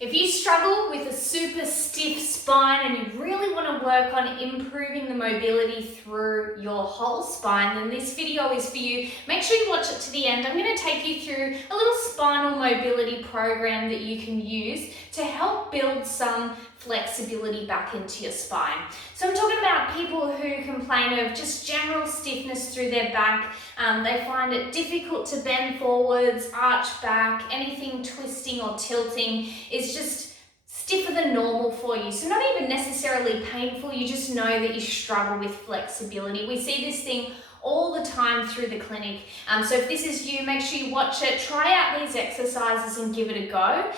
If you struggle with a super stiff spine and you really want to work on improving the mobility through your whole spine, then this video is for you. Make sure you watch it to the end. I'm going to take you through a little spinal mobility program that you can use to help build some flexibility back into your spine. So I'm talking about people who complain of just general stiffness through their back. They find it difficult to bend forwards, arch back, anything twisting or tilting is just stiffer than normal for you. So not even necessarily painful, you just know that you struggle with flexibility. We see this thing all the time through the clinic. So if this is you, make sure you watch it, try out these exercises and give it a go,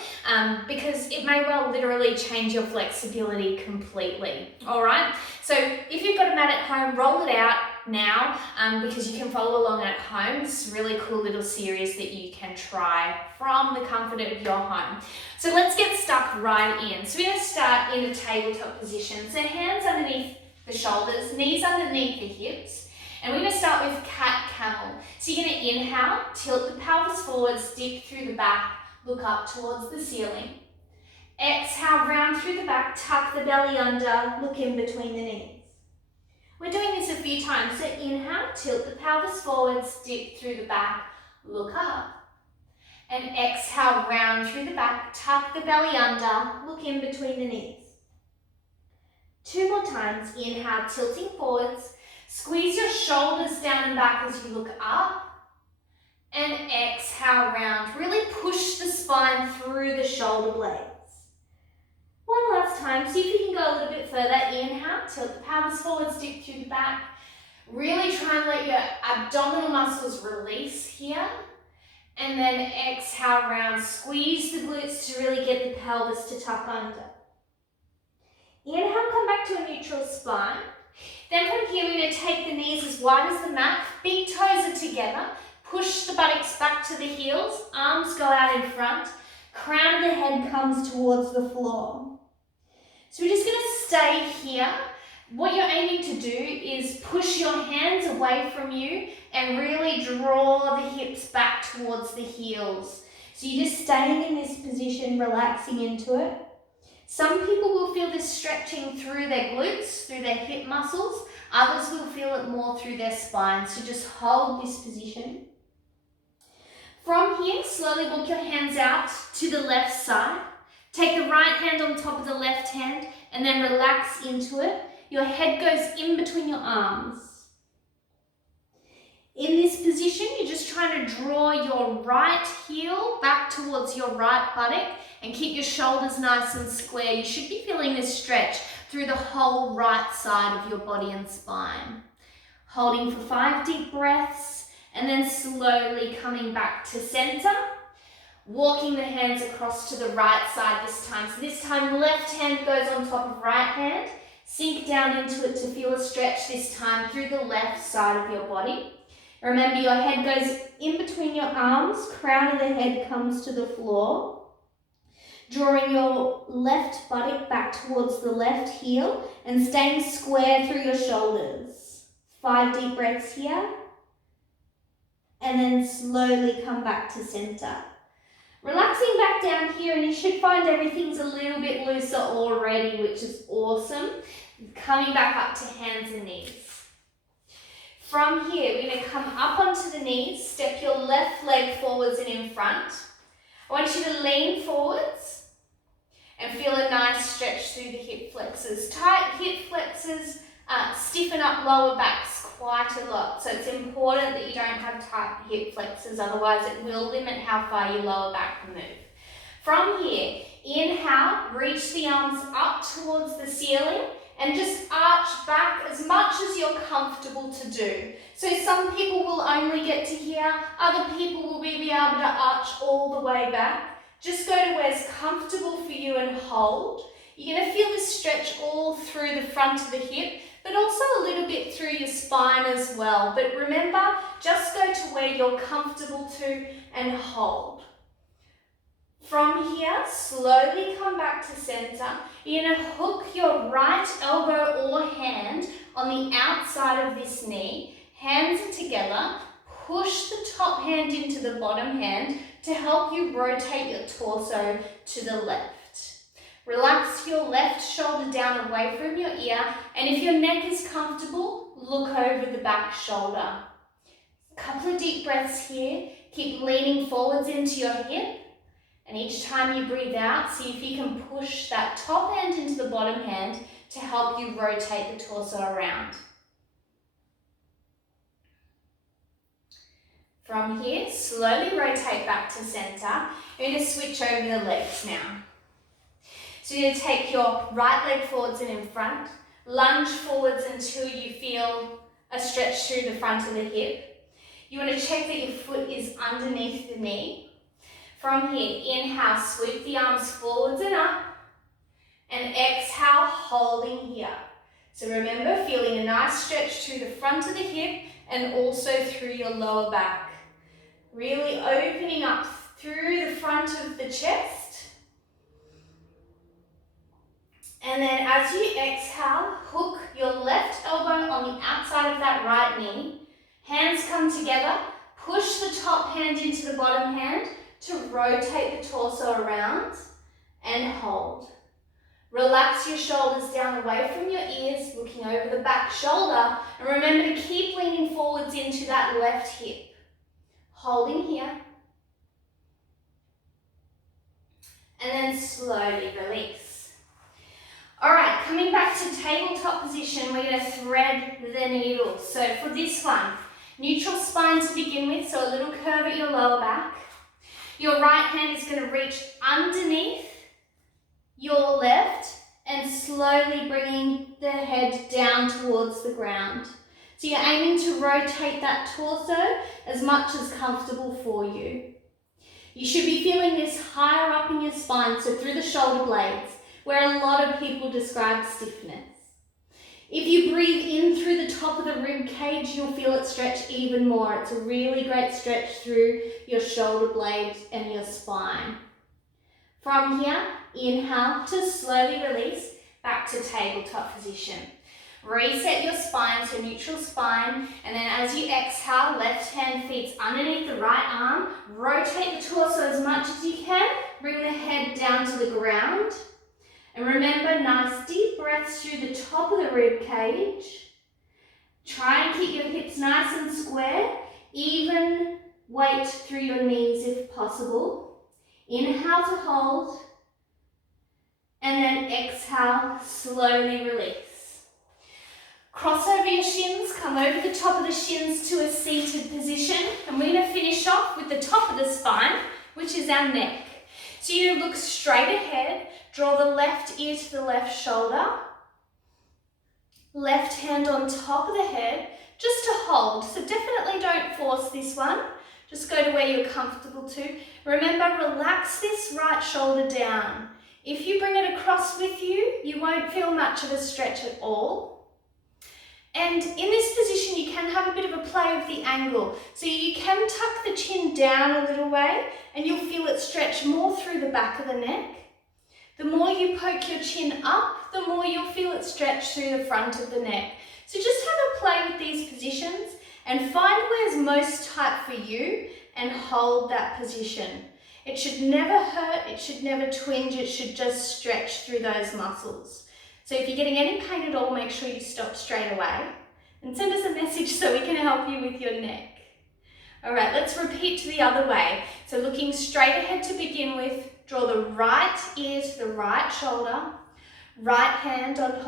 because it may well literally change your flexibility completely. All right, so if you've got a mat at home, roll it out now, because you can follow along at home. It's a really cool little series that you can try from the comfort of your home. So let's get stuck right in. So we're going to start in a tabletop position. So hands underneath the shoulders, knees underneath the hips. And we're going to start with cat-camel. So you're going to inhale, tilt the pelvis forwards, dip through the back, look up towards the ceiling. Exhale, round through the back, tuck the belly under, look in between the knees. We're doing this a few times. So inhale, tilt the pelvis forwards, dip through the back, look up. And exhale, round through the back, tuck the belly under, look in between the knees. Two more times. Inhale, tilting forwards. Squeeze your shoulders down and back as you look up, and exhale round. Really push the spine through the shoulder blades. One last time, see if you can go a little bit further. Inhale, tilt the pelvis forwards, dip through the back. Really try and let your abdominal muscles release here, and then exhale round. Squeeze the glutes to really get the pelvis to tuck under. Inhale, come back to a neutral spine. Then from here, we're going to take the knees as wide as the mat. Big toes are together. Push the buttocks back to the heels. Arms go out in front. Crown of the head comes towards the floor. So we're just going to stay here. What you're aiming to do is push your hands away from you and really draw the hips back towards the heels. So you're just staying in this position, relaxing into it. Some people will feel this stretching through their glutes, through their hip muscles. Others will feel it more through their spine. So just hold this position. From here, slowly walk your hands out to the left side. Take the right hand on top of the left hand and then relax into it. Your head goes in between your arms. In this position, you're just trying to draw your right heel back towards your right buttock and keep your shoulders nice and square. You should be feeling this stretch through the whole right side of your body and spine. Holding for 5 deep breaths and then slowly coming back to center. Walking the hands across to the right side this time. So this time left hand goes on top of right hand. Sink down into it to feel a stretch this time through the left side of your body. Remember, your head goes in between your arms, crown of the head comes to the floor. Drawing your left buttock back towards the left heel and staying square through your shoulders. 5 deep breaths here. And then slowly come back to center. Relaxing back down here, and you should find everything's a little bit looser already, which is awesome. Coming back up to hands and knees. From here, we're going to come up onto the knees, step your left leg forwards and in front. I want you to lean forwards and feel a nice stretch through the hip flexors. Tight hip flexors stiffen up lower backs quite a lot. So it's important that you don't have tight hip flexors, otherwise it will limit how far your lower back can move. From here, inhale, reach the arms up towards the ceiling and just arch back as much as you're comfortable to do. So some people will only get to here, other people will be able to arch all the way back. Just go to where's comfortable for you and hold. You're going to feel this stretch all through the front of the hip, but also a little bit through your spine as well. But remember, just go to where you're comfortable to and hold. From here, slowly come back to center. You're going to hook your right elbow or hand on the outside of this knee. Hands are together. Push the top hand into the bottom hand to help you rotate your torso to the left. Relax your left shoulder down away from your ear, and if your neck is comfortable, look over the back shoulder. A couple of deep breaths here. Keep leaning forwards into your hip, and each time you breathe out, see if you can push that top hand into the bottom hand to help you rotate the torso around. From here, slowly rotate back to center. You're going to switch over the legs now. So you're going to take your right leg forwards and in front, lunge forwards until you feel a stretch through the front of the hip. You want to check that your foot is underneath the knee. From here, inhale, sweep the arms forwards and up, and exhale, holding here. So remember, feeling a nice stretch through the front of the hip and also through your lower back. Really opening up through the front of the chest. And then as you exhale, hook your left elbow on the outside of that right knee. Hands come together, push the top hand into the bottom hand to rotate the torso around and hold. Relax your shoulders down away from your ears, looking over the back shoulder, and remember to keep leaning forwards into that left hip. Holding here. And then slowly release. Alright, coming back to tabletop position, we're going to thread the needle. So for this one, neutral spine to begin with, so a little curve at your lower back. Your right hand is going to reach underneath your left and slowly bringing the head down towards the ground. So you're aiming to rotate that torso as much as comfortable for you. You should be feeling this higher up in your spine, so through the shoulder blades, where a lot of people describe stiffness. If you breathe in through the top of the rib cage, you'll feel it stretch even more. It's a really great stretch through your shoulder blades and your spine. From here, inhale to slowly release back to tabletop position. Reset your spine, so neutral spine, and then as you exhale, left hand feet's underneath the right arm. Rotate the torso as much as you can. Bring the head down to the ground. And remember, nice deep breaths through the top of the rib cage. Try and keep your hips nice and square. Even weight through your knees if possible. Inhale to hold. And then exhale, slowly release. Cross over your shins, come over the top of the shins to a seated position. And we're going to finish off with the top of the spine, which is our neck. So you're going to look straight ahead, draw the left ear to the left shoulder, left hand on top of the head, just to hold. So definitely don't force this one. Just go to where you're comfortable to. Remember, relax this right shoulder down. If you bring it across with you, you won't feel much of a stretch at all. And in this position, you can have a bit of a play with the angle. So you can tuck the chin down a little way and you'll feel it stretch more through the back of the neck. The more you poke your chin up, the more you'll feel it stretch through the front of the neck. So just have a play with these positions and find where's most tight for you and hold that position. It should never hurt, it should never twinge, it should just stretch through those muscles. So if you're getting any pain at all, make sure you stop straight away and send us a message so we can help you with your neck. All right, let's repeat to the other way. So looking straight ahead to begin with, draw the right ear to the right shoulder, right hand on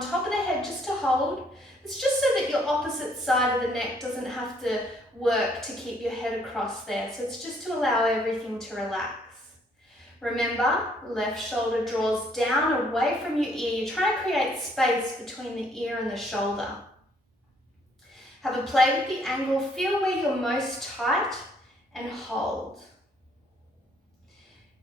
top of the head just to hold. It's just so that your opposite side of the neck doesn't have to work to keep your head across there. So it's just to allow everything to relax. Remember, left shoulder draws down away from your ear. You're trying to create space between the ear and the shoulder. Have a play with the angle. Feel where you're most tight and hold.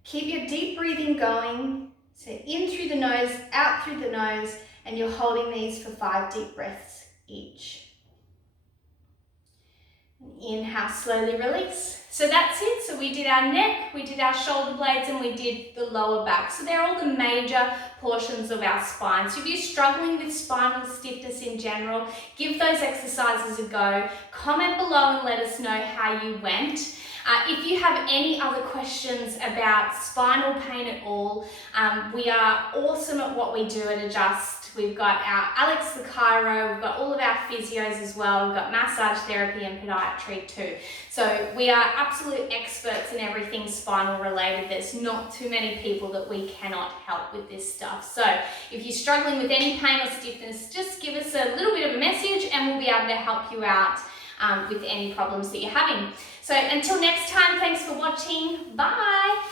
Keep your deep breathing going. So in through the nose, out through the nose, and you're holding these for 5 deep breaths each. Inhale, slowly release. So that's it. So we did our neck, we did our shoulder blades, and we did the lower back. So they're all the major portions of our spine. So if you're struggling with spinal stiffness in general, give those exercises a go. Comment below and let us know how you went. If you have any other questions about spinal pain at all, we are awesome at what we do at Adjust. We've got our Alex the Chiro, we've got all of our physios as well, we've got massage therapy and podiatry too. So we are absolute experts in everything spinal related. There's not too many people that we cannot help with this stuff. So if you're struggling with any pain or stiffness, just give us a little bit of a message and we'll be able to help you out with any problems that you're having. So until next time, thanks for watching. Bye.